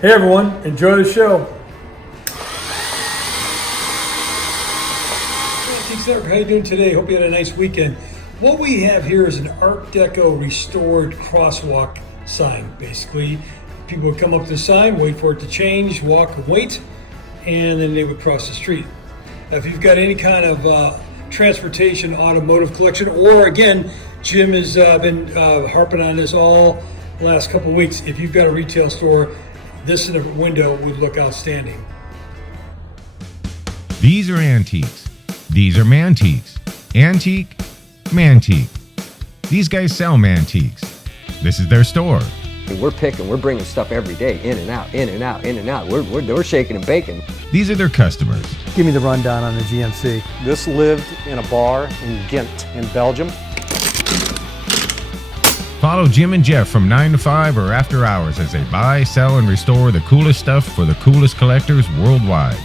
Hey everyone, enjoy the show. Mantiques, how you doing today? Hope you had a nice weekend. What we have here is an Art Deco restored crosswalk sign. Basically, people would come up to the sign, wait for it to change, walk and wait, and then they would cross the street. If you've got any kind of transportation, automotive collection, or again, Jim has been harping on this all the last couple of weeks. If you've got a retail store, this in a window would look outstanding. These are antiques. These are mantiques. Antique, mantique. These guys sell mantiques. This is their store. We're bringing stuff every day, in and out, in and out, in and out. We're shaking and baking. These are their customers. Give me the rundown on the GMC. This lived in a bar in Ghent in Belgium. Follow Jim and Jeff from 9 to 5 or after hours as they buy, sell, and restore the coolest stuff for the coolest collectors worldwide.